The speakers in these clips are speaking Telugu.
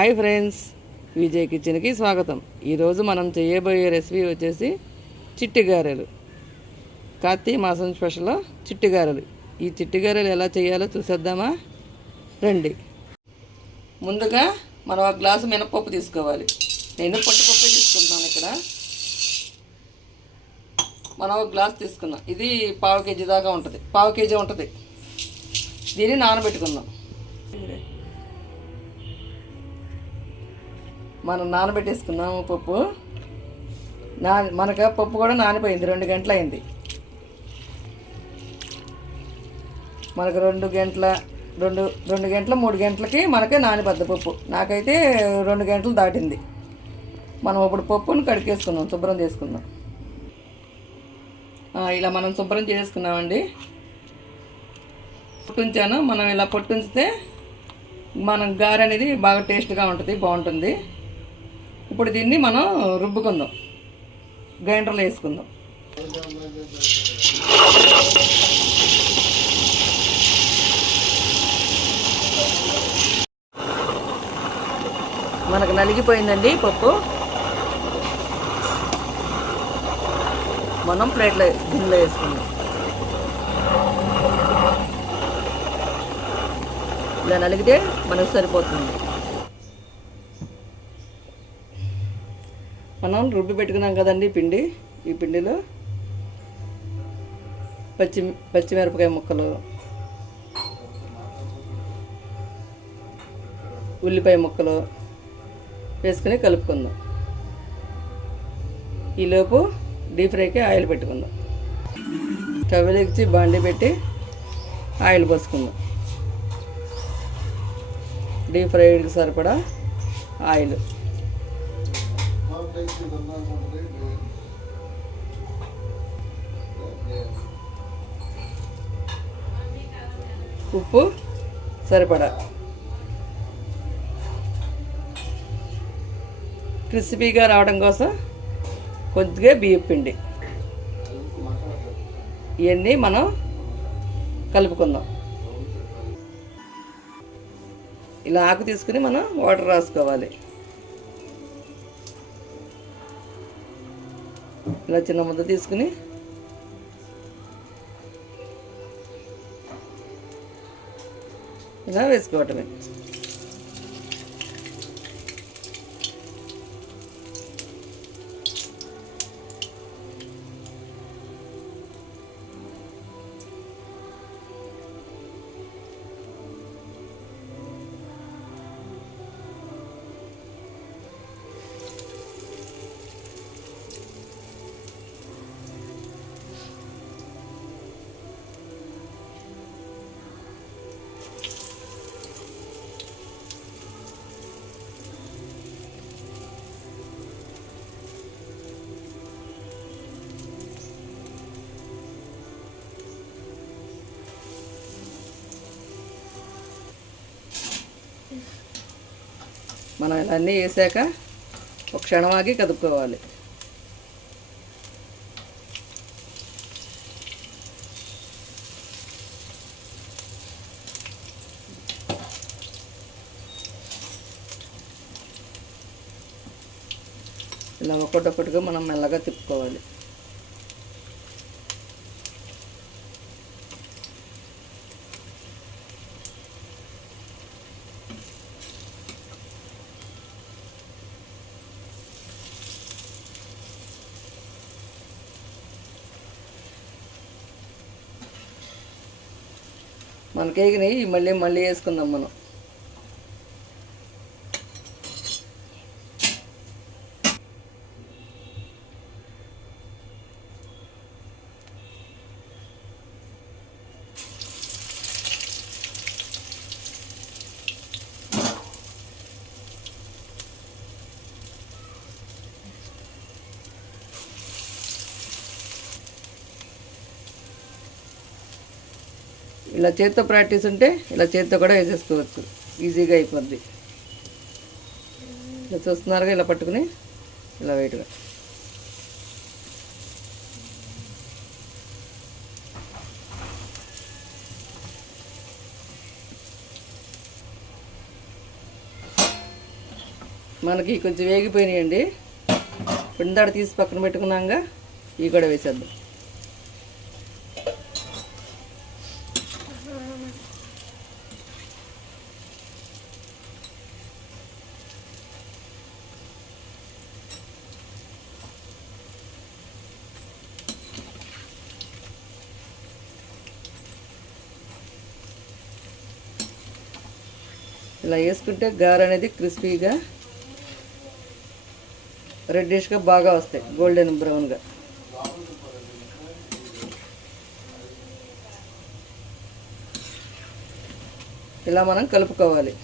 హాయ్ ఫ్రెండ్స్, విజయ్ కిచెన్కి స్వాగతం. ఈరోజు మనం చేయబోయే రెసిపీ వచ్చేసి చిట్టి గారెలు. కార్తీక మాసం స్పెషల్ చిట్టి గారెలు. ఈ చిట్టి గారెలు ఎలా చేయాలో చూసేద్దామా రండి. ముందుగా మనం ఒక గ్లాసు మినపప్పు తీసుకోవాలి. నేను పొట్టుపప్పు తీసుకుంటున్నాను. ఇక్కడ మనం ఒక గ్లాస్ తీసుకున్నాం. ఇది పావు కేజీ దాకా ఉంటుంది, పావు కేజీ ఉంటుంది. దీన్ని నానబెట్టుకుందాం. మనం నానబెట్టేసుకున్నాము పప్పు. మనకు పప్పు కూడా నానిపోయింది, 2 గంటలు అయింది. మనకు 2 గంటల 3 గంటలకి మనకే నానిపోద్ది పప్పు. నాకైతే 2 గంటలు దాటింది. మనం ఇప్పుడు పప్పును కడిగేసుకుందాం, శుభ్రం చేసుకుందాం. ఇలా మనం శుభ్రం చేసుకున్నామండి. పొట్టుంచాను. మనం ఇలా పొట్టుంచితే మనం గారె అనేది బాగా టేస్ట్గా ఉంటుంది, బాగుంటుంది. ఇప్పుడు దీన్ని మనం రుబ్బుకుందాం, గ్రైండర్లో వేసుకుందాం. మనకు నలిగిపోయిందండి పప్పు. మనం ప్లేట్లో గిన్నెలో వేసుకుందాం. ఇలా నలిగితే మనకు సరిపోతుంది. మనం రుబ్బి పెట్టుకున్నాం కదండి పిండి. ఈ పిండిలో పచ్చిమిరపకాయ ముక్కలు, ఉల్లిపాయ ముక్కలు వేసుకుని కలుపుకుందాం. ఈలోపు డీప్ ఫ్రైకి ఆయిల్ పెట్టుకుందాం. కవ్వెలిచ్చి బాండి పెట్టి ఆయిల్ పోసుకుందాం. డీప్ ఫ్రైకి సరిపడా ఆయిల్, ఉప్పు సరిపడా, క్రిస్పీగా రావడం కోసం కొద్దిగా బియ్యం పిండి. ఇవన్నీ మనం కలుపుకుందాం. ఇలా ఆకు తీసుకుని మనం వాటర్ రాసుకోవాలి. ఇలా చిన్న ముద్ద తీసుకుని ఇలా వేసుకోవటమే. మనం ఇవన్నీ వేసాక ఒక క్షణం ఆగి కదుపుకోవాలి. ఇలా ఒక్కొక్కటిగా మనం మెల్లగా తిప్పుకోవాలి. మన కేక్ని మళ్ళీ వేసుకుందాం మనం. ఇలా చేత్తో ప్రాక్టీస్ ఉంటే ఇలా చేత్తో కూడా వేసేసుకోవచ్చు, ఈజీగా అయిపోద్ది. ఇలా చూస్తున్నారుగా, ఇలా పట్టుకుని ఇలా వెయిట్గా మనకి కొంచెం వేగిపోయినాయండి. ఇందాడ తీసి పక్కన పెట్టుకున్నాక ఇవి కూడా వేసేద్దాం. ఇలా వేసుకుంటే గారె అనేది క్రిస్పీగా రెడ్డిష్గా బాగా వస్తాయి, గోల్డెన్ బ్రౌన్గా. ఇలా మనం కలుపుకోవాలి.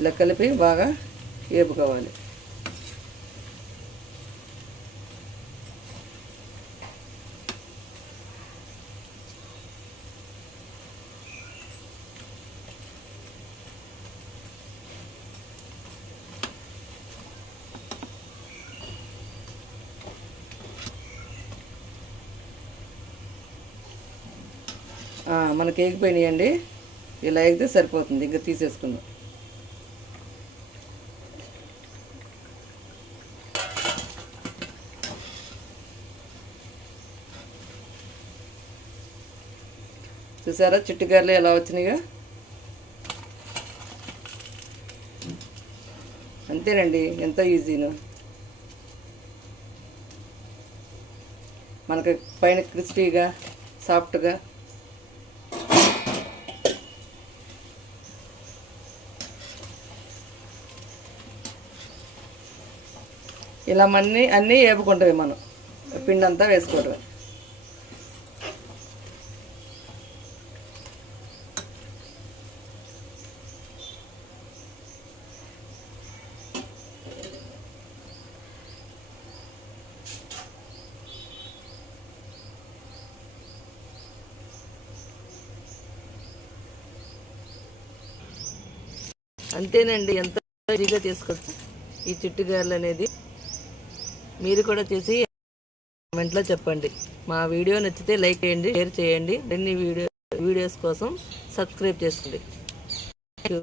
ఇలా కలిపి బాగా వేపుకోవాలి. మనకి ఎగిపోయినాయండి. ఇలా ఎగితే సరిపోతుంది, ఇంకా తీసేసుకుందాం. చూసారా చిట్టి గారెలు ఎలా వచ్చినాయిగా? అంతేనండి, ఎంతో ఈజీను. మనకి పైన క్రిస్పీగా సాఫ్ట్గా ఇలా అన్నీ వేపుకుంటాయి. మనం పిండి అంతా వేసుకోవటమే. అంతేనండి, ఎంత ఈజీగా తీసుకోవచ్చు ఈ చిట్టి గారెలు అనేది. మీరు కూడా చేసి కామెంట్లో చెప్పండి. మా వీడియో నచ్చితే లైక్ చేయండి, షేర్ చేయండి. అన్ని వీడియోస్ కోసం సబ్స్క్రైబ్ చేసుకోండి. Thank you.